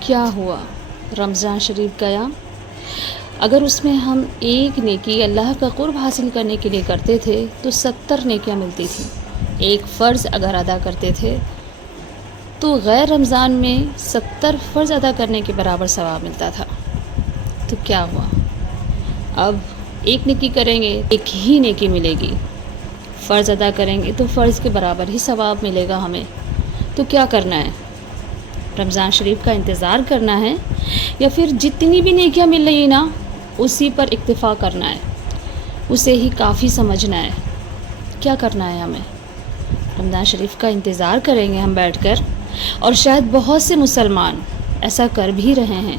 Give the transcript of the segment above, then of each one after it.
کیا ہوا؟ رمضان شریف گیا، اگر اس میں ہم ایک نیکی اللہ کا قرب حاصل کرنے کے لیے کرتے تھے تو 70 نیکیاں ملتی تھیں۔ ایک فرض اگر ادا کرتے تھے تو غیر رمضان میں 70 فرض ادا کرنے کے برابر ثواب ملتا تھا۔ تو کیا ہوا؟ اب ایک نیکی کریں گے ایک ہی نیکی ملے گی، فرض ادا کریں گے تو فرض کے برابر ہی ثواب ملے گا ہمیں۔ تو کیا کرنا ہے؟ رمضان شریف کا انتظار کرنا ہے یا پھر جتنی بھی نیکیاں مل رہی نا اسی پر اکتفا کرنا ہے، اسے ہی کافی سمجھنا ہے؟ کیا کرنا ہے ہمیں؟ رمضان شریف کا انتظار کریں گے ہم بیٹھ کر، اور شاید بہت سے مسلمان ایسا کر بھی رہے ہیں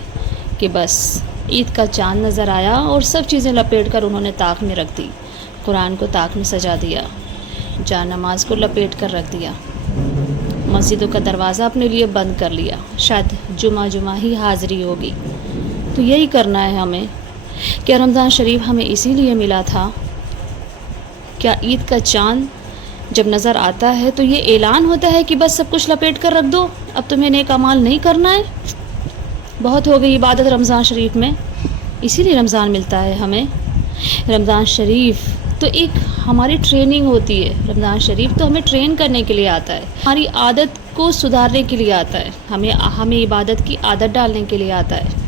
کہ بس عید کا چاند نظر آیا اور سب چیزیں لپیٹ کر انہوں نے طاق میں رکھ دی، قرآن کو طاق میں سجا دیا، جا نماز کو لپیٹ کر رکھ دیا، مسجدوں کا دروازہ اپنے لیے بند کر لیا، شاید جمعہ ہی حاضری ہوگی۔ تو یہی کرنا ہے ہمیں۔ کیا رمضان شریف ہمیں اسی لیے ملا تھا؟ کیا عید کا چاند جب نظر آتا ہے تو یہ اعلان ہوتا ہے کہ بس سب کچھ لپیٹ کر رکھ دو، اب تمہیں نیک اعمال نہیں کرنا ہے، بہت ہو گئی عبادت رمضان شریف میں؟ اسی لیے رمضان ملتا ہے ہمیں۔ رمضان شریف تو ایک ہماری ٹریننگ ہوتی ہے، رمضان شریف تو ہمیں ٹرین کرنے کے لیے آتا ہے، ہماری عادت کو سدھارنے کے لیے آتا ہے، ہمیں عبادت کی عادت ڈالنے کے لیے آتا ہے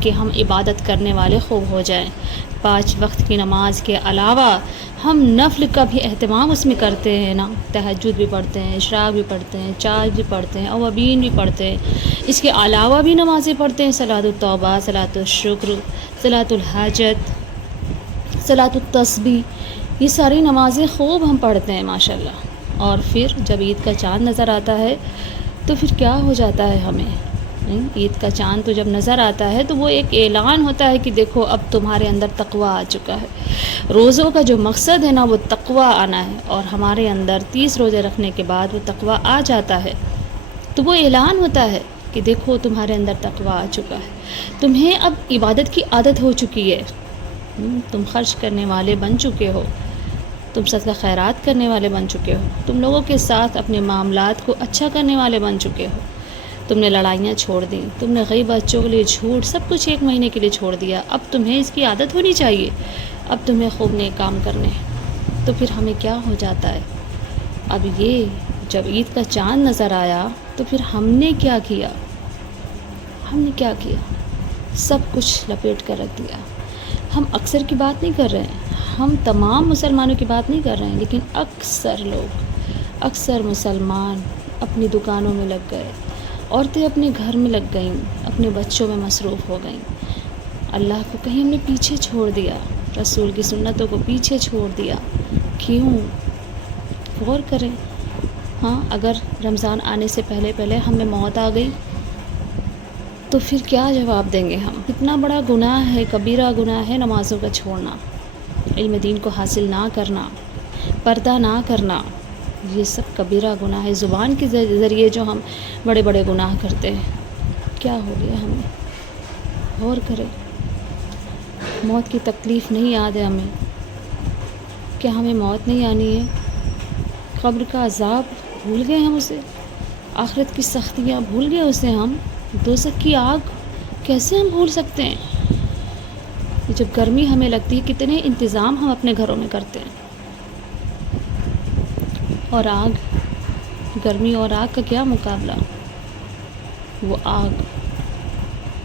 کہ ہم عبادت کرنے والے خوب ہو جائیں۔ 5 وقت کی نماز کے علاوہ ہم نفل کا بھی اہتمام اس میں کرتے ہیں نا، تہجد بھی پڑھتے ہیں، اشراق بھی پڑھتے ہیں، چاشت بھی پڑھتے ہیں، اوابین بھی پڑھتے ہیں، اس کے علاوہ بھی نمازیں پڑھتے ہیں، صلاۃ التوبہ، صلاۃ الشکر، صلاۃ الحاجت، صلاۃ التسبیح، یہ ساری نمازیں خوب ہم پڑھتے ہیں ماشاءاللہ۔ اور پھر جب عید کا چاند نظر آتا ہے تو پھر کیا ہو جاتا ہے ہمیں؟ عید کا چاند تو جب نظر آتا ہے تو وہ ایک اعلان ہوتا ہے کہ دیکھو اب تمہارے اندر تقویٰ آ چکا ہے۔ روزوں کا جو مقصد ہے نا وہ تقویٰ آنا ہے، اور ہمارے اندر 30 روزے رکھنے کے بعد وہ تقویٰ آ جاتا ہے، تو وہ اعلان ہوتا ہے کہ دیکھو تمہارے اندر تقویٰ آ چکا ہے، تمہیں اب عبادت کی عادت ہو چکی ہے، تم خرچ کرنے والے بن چکے ہو، تم صدقہ خیرات کرنے والے بن چکے ہو، تم لوگوں کے ساتھ اپنے معاملات کو اچھا کرنے والے بن چکے ہو، تم نے لڑائیاں چھوڑ دیں، تم نے غیبت، چغلی، جھوٹ سب کچھ 1 مہینے کے لیے چھوڑ دیا، اب تمہیں اس کی عادت ہونی چاہیے، اب تمہیں خوب نیک کام کرنے۔ تو پھر ہمیں کیا ہو جاتا ہے؟ اب یہ جب عید کا چاند نظر آیا تو پھر ہم نے کیا کیا؟ سب کچھ لپیٹ کر رکھ دیا۔ ہم اکثر کی بات نہیں کر رہے ہیں، ہم تمام مسلمانوں کی بات نہیں کر رہے ہیں، لیکن اکثر مسلمان اپنی دکانوں میں لگ گئے، عورتیں اپنے گھر میں لگ گئیں، اپنے بچوں میں مصروف ہو گئیں، اللہ کو کہیں ہم نے پیچھے چھوڑ دیا، رسول کی سنتوں کو پیچھے چھوڑ دیا۔ کیوں؟ غور کریں۔ ہاں، اگر رمضان آنے سے پہلے ہمیں موت آ گئی تو پھر کیا جواب دیں گے ہم؟ کتنا بڑا گناہ ہے، کبیرہ گناہ ہے نمازوں کا چھوڑنا، علم دین کو حاصل نہ کرنا، پردہ نہ کرنا، یہ سب کبیرہ گناہ ہے۔ زبان کے ذریعے جو ہم بڑے بڑے گناہ کرتے ہیں، کیا ہو گیا ہمیں؟ غور کریں۔ موت کی تکلیف نہیں یاد ہے ہمیں؟ کیا ہمیں موت نہیں آنی ہے؟ قبر کا عذاب بھول گئے ہم اسے؟ آخرت کی سختیاں بھول گئے اسے ہم؟ دوزخ کی آگ کیسے ہم بھول سکتے ہیں؟ جب گرمی ہمیں لگتی ہے کتنے انتظام ہم اپنے گھروں میں کرتے ہیں، اور گرمی اور آگ کا کیا مقابلہ؟ وہ آگ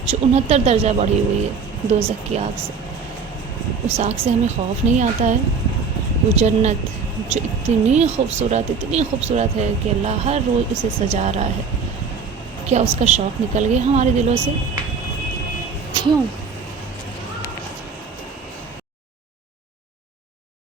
جو 69 درجہ بڑھی ہوئی ہے دوزخ کی آگ سے، اس آگ سے ہمیں خوف نہیں آتا ہے؟ وہ جنت جو اتنی خوبصورت ہے کہ اللہ ہر روز اسے سجا رہا ہے، کیا اس کا شوق نکل گیا ہمارے دلوں سے؟ کیوں؟